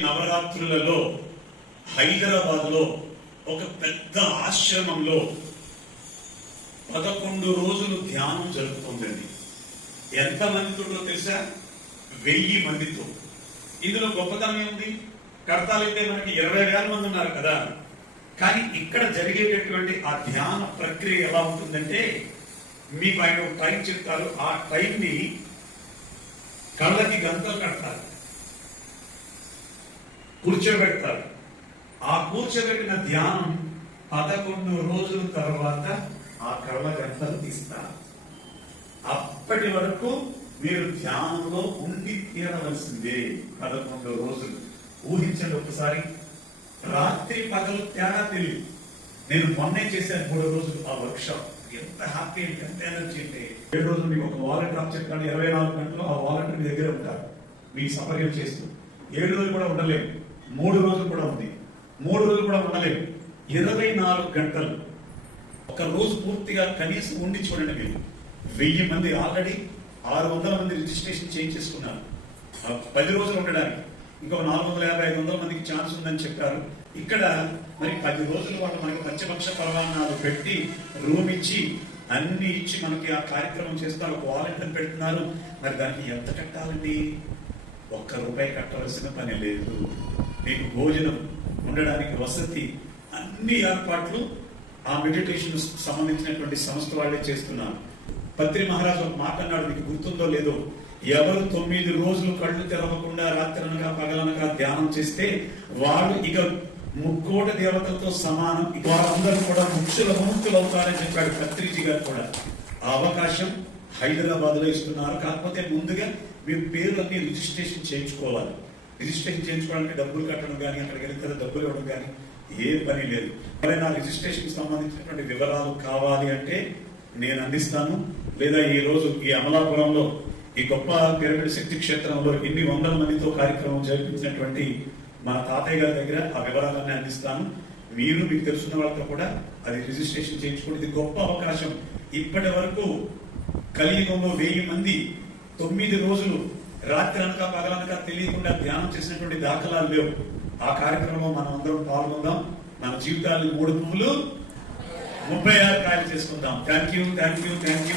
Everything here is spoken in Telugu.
నవరాత్రులలో హైదరాబాద్లో ఒక పెద్ద ఆశ్రమంలో పదకొండు రోజులు ధ్యానం జరుగుతుందండి. ఎంత మందితో తెలుసా? వెయ్యి మందితో. ఇందులో గొప్పతనం ఏముంది? కడతాలైతే మనకి ఇరవై వేల మంది ఉన్నారు కదా. కానీ ఇక్కడ జరిగేటటువంటి ఆ ధ్యాన ప్రక్రియ ఎలా ఉంటుందంటే మీకు ఆయన ఒక టైం చెప్తారు. ఆ టైంని కళ్ళకి గంతలు కడతారు. కూర్చోబెడతారు. ఆ కూర్చోబెట్టిన ధ్యానం పదకొండు రోజుల తర్వాత ఆ కర్మ గంటలు తీస్తారు. అప్పటి వరకు మీరు ధ్యానంలో ఉండి తీరవలసిందే పదకొండు రోజులు. ఊహించండి ఒకసారి. రాత్రి పగలు తేడా తెలియదు నేను మొన్నే చేశాను మూడు రోజులు ఆ వర్క్షాప్. ఎంత హ్యాపీ ఎంత ఎనర్జీ అంటే. ఏడు రోజులు మీకు ఒక వాలంటీర్ చెప్తాను ఇరవై నాలుగు గంటలు ఆ వాలంటీర్ మీ దగ్గర ఉంటారు మీ సపర్యం చేస్తూ. ఏడు రోజులు కూడా ఉండలేము. మూడు రోజులు కూడా ఉంది. మూడు రోజులు కూడా ఉండలేము ఇరవై నాలుగు గంటలు. ఒక రోజు పూర్తిగా కనీసం ఉండి చూడండి మీరు. వెయ్యి మంది ఆల్రెడీ ఆరు వందల మంది రిజిస్ట్రేషన్ చేయించేసుకున్నారు. పది రోజులు ఉండడానికి. ఇంకో నాలుగు వందల యాభై ఐదు వందల మందికి ఛాన్స్ ఉందని చెప్పారు. ఇక్కడ మరి పది రోజులు వాళ్ళు మనకి పంచపక్ష పరవాన్నాలు పెట్టి రూమ్ ఇచ్చి అన్ని ఇచ్చి మనకి ఆ కార్యక్రమం చేస్తారు. ఒక వాలంటీర్ పెడుతున్నారు. మరి దానికి ఎంత కట్టాలండి? ఒక్క రూపాయి కట్టవలసిన పని లేదు. మీకు భోజనం ఉండడానికి వసతి అన్ని ఏర్పాట్లు ఆ మెడిటేషన్ సంబంధించినటువంటి సంస్థ వాళ్ళే చేస్తున్నారు. పత్రి మహారాజు ఒక మాట అన్నాడు మీకు గుర్తుందో లేదో? ఎవరు తొమ్మిది రోజులు కళ్ళు తెరవకుండా రాత్రనగా పగలనగా ధ్యానం చేస్తే వాళ్ళు ఇక ముక్కోట దేవతలతో సమానం వారందరూ కూడా ముక్షుల ముక్తులు అవుతారని చెప్పాడు పత్రిజీ గారు కూడా. ఆ అవకాశం హైదరాబాద్లో ఇస్తున్నారు. కాకపోతే ముందుగా మీ పేర్లన్నీ రిజిస్ట్రేషన్ చేయించుకోవాలి. రిజిస్ట్రేషన్ చేయించుకోవడానికి డబ్బులు కట్టడం కానీ అక్కడికి వెళ్ళిన తర్వాత డబ్బులు ఇవ్వడం కానీ ఏ పని లేదు. ఎవరైనా రిజిస్ట్రేషన్ సంబంధించినటువంటి వివరాలు కావాలి అంటే నేను అందిస్తాను. లేదా ఈ రోజు ఈ అమలాపురంలో ఈ గొప్ప పిరమిడ్ శక్తి క్షేత్రంలో ఇన్ని వందల మందితో కార్యక్రమం జరిపించినటువంటి మన తాతయ్య గారి దగ్గర ఆ వివరాలన్నీ అందిస్తాను. మీరు మీకు తెలుసున్న వాళ్ళతో కూడా అది రిజిస్ట్రేషన్ చేయించుకోండి. ఇది గొప్ప అవకాశం. ఇప్పటి వరకు కలియుగంలో వెయ్యి మంది తొమ్మిది రోజులు రాత్రి అనక పగలనక తెలియకుండా ధ్యానం చేసినటువంటి దాఖలాలు లేవు. ఆ కార్యక్రమంలో మనం అందరం పాల్గొందాం. మన జీవితాలు మూడు పువ్వులు ముప్పై ఆరు కాయలు చేసుకుందాం. Thank you thank you thank you